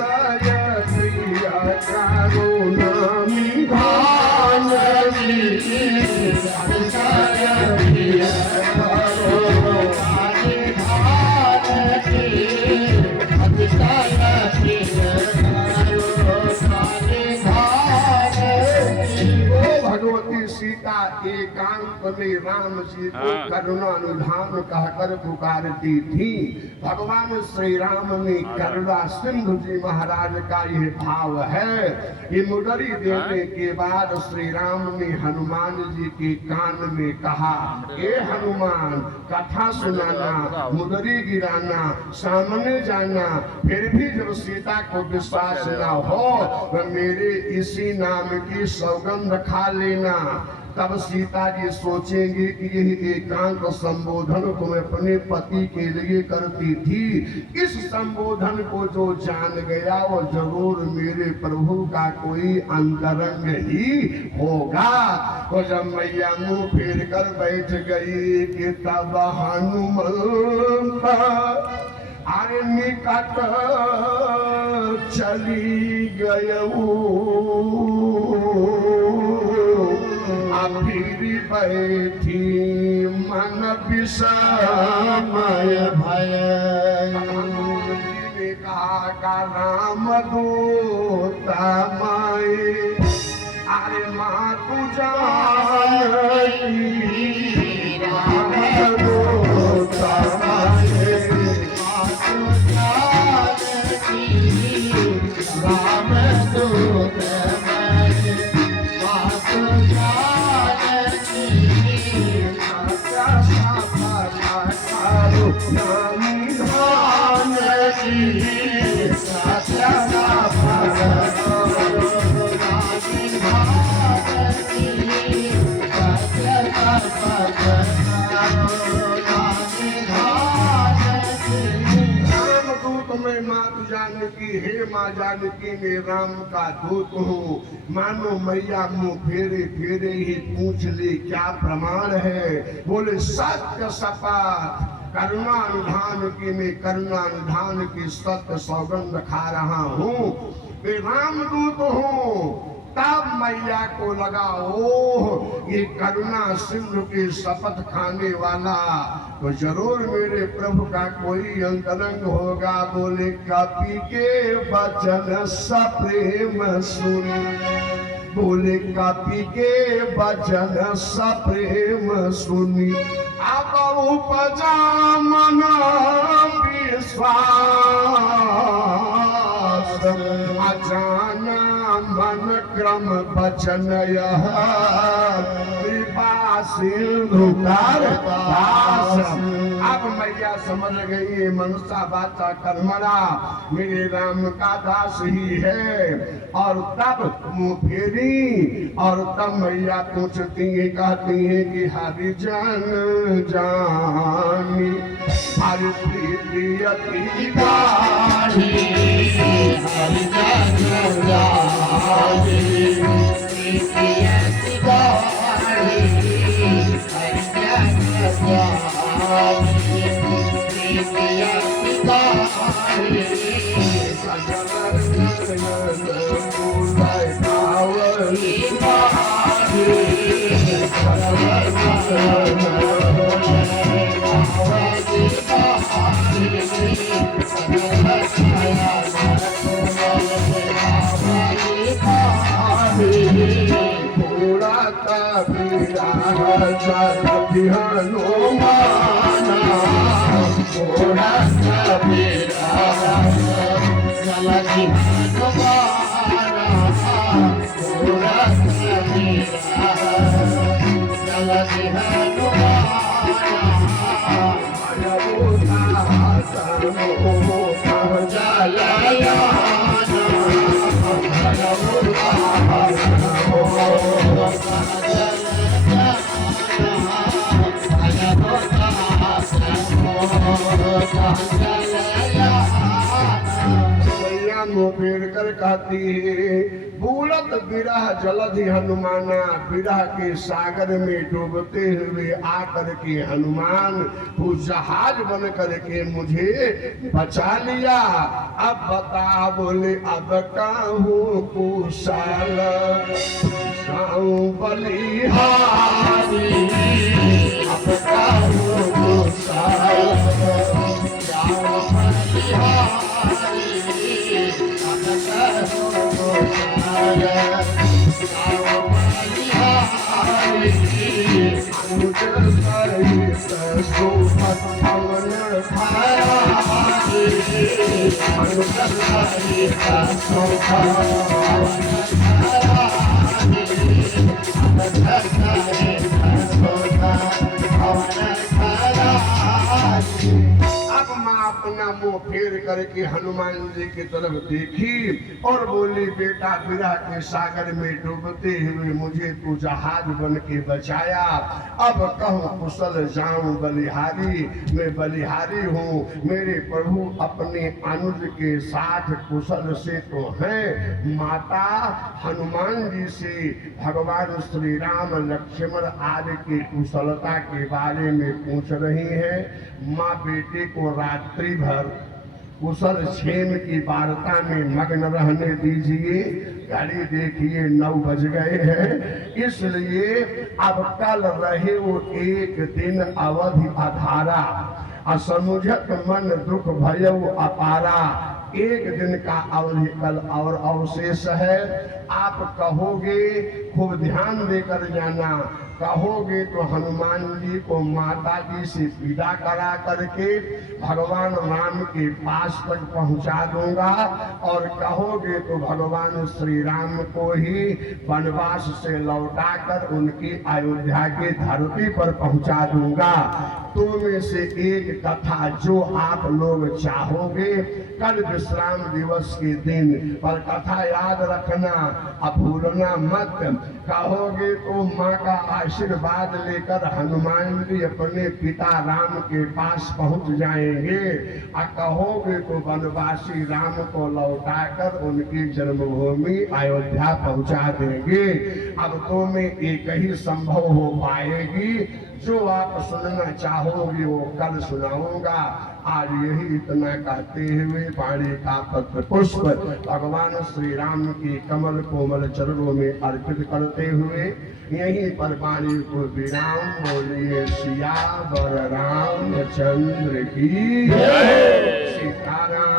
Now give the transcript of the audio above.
अतिशय प्रिय करुणा निधान की अतिशय प्रिय करुणा निधान की अतिशय प्रिय करुणा निधान की। ओ भगवती सीता एकांत में राम जी को करुणानुधान कहकर पुकारती थी। भगवान श्री राम ने करुणा सिंधु जी महाराज का यह भाव है कि मुदरी देने के बाद श्री राम ने हनुमान जी के कान में कहा, ए हनुमान कथा सुनाना, मुदरी गिराना, सामने जाना, फिर भी जब सीता को विश्वास न हो तो मेरे इसी नाम की सौगंध खा लेना। तब सीता जी सोचेंगे कि यही एकांत संबोधन को मैं अपने पति के लिए करती थी। इस संबोधन को जो जान गया वो जरूर मेरे प्रभु का कोई अंतरंग ही होगा। तो जब मैया मुंह फेर कर बैठ गई कि तब हनुमंत अरे निकट चली गयऊ फिर बैठी मन विषमय भय। ने कहा का राम दूता माए अरे माँ तू जानी राम दूता माए माँ तू जानी राम दूता माए माँ तू जानकी, हे माँ जानकी मैं राम का दूत हूँ। मानो मैया मुँह फेरे फेरे ही पूछ ले क्या प्रमाण है। बोले सत्य शपथ करुणानुधान की मैं करुणानुधान की सत्य सौगंध खा रहा हूँ, मैं रामदूत हूँ। तब मैया को लगा ओह ये करुणा सिंधु की शपथ खाने वाला तो जरूर मेरे प्रभु का कोई अंतरंग होगा। बोले कपि के वचन सप्रेम सुन, बोले कपि के वचन सप्रेम सुनी अब उपजा मन विश्वास अजाना मन क्रम बचन यह कृपा सिंधु कर दास। अब मैया समझ गई मनसा बाता कर्मरा मेरे राम का दास ही है। और तब मुँह फेरी और तब मैया पूछती है कहती है कि हरि जन जानी हरि प्रीति अति गाढ़ी हरि जन जानी प्रीति अति गाढ़ी हरि जन जानी प्रीति अति गाढ़ी सजन बुलाए पावली पावली मुंह फेर कर कहती है, बूलत विरह जलधि हनुमाना, विरह के सागर में डूबते हुए आकर के हनुमान तू जहाज बन करके मुझे बचा लिया। अब बता बोले अब कहूँ कुशल जाऊं बलिहारी, अब कहूँ कुशल जाऊं बलिहारी, अब कहूँ कुशल जाऊं बलिहारी। अनुज सहित सुभग पवन धारी, अनुज सहित सुभग पवन अब माँ अपना मुंह फेर करके हनुमान जी की तरफ देखी और बोली, बेटा विरह के सागर में डूबते हुए मुझे तू जहाज बन के बचाया। अब कहूँ कुशल जाऊं बलिहारी, मैं बलिहारी हूँ। मेरे प्रभु अपने अनुज के साथ कुशल से तो हैं। माता हनुमान जी से भगवान श्री राम लक्ष्मण आदि की कुशलता के बारे में पूछ रही हैं। माँ बेटे को रात्रि भर कुशल क्षेम की वार्ता में मग्न रहने दीजिए। घड़ी देखिए 9 बज गए हैं, इसलिए अब कल रहे वो एक दिन अवधि अधारा, असमुझत मन दुख भयउ अपारा। एक दिन का अवधि कल और अवशेष है। आप कहोगे, खूब ध्यान देकर जाना, कहोगे तो हनुमान जी को माता जी से विदा करा करके भगवान राम के पास तक पहुंचा दूंगा, और कहोगे तो भगवान श्री राम को ही वनवास से लौटाकर उनकी अयोध्या की धरती पर पहुंचा दूंगा। तो में से एक कथा जो आप लोग चाहोगे, कल विश्राम दिवस के दिन पर कथा याद रखना, अब भूलना मत। कहोगे तो माँ का आशीर्वाद लेकर हनुमान जी अपने पिता राम के पास पहुंच जाएंगे, और कहोगे तो वनवासी राम को लौटाकर उनकी जन्मभूमि अयोध्या पहुंचा देंगे। अब तो में एक ही संभव हो पाएगी, जो आप सुनना चाहोगे वो कल सुनाऊंगा। आज यही इतना कहते हुए वाणी का पत्र पुष्प भगवान श्री राम के कमल कोमल चरणों में अर्पित करते हुए यहीं पर वाणी को विराम। बोलिए सियावर रामचंद्र की जय। सीताराम।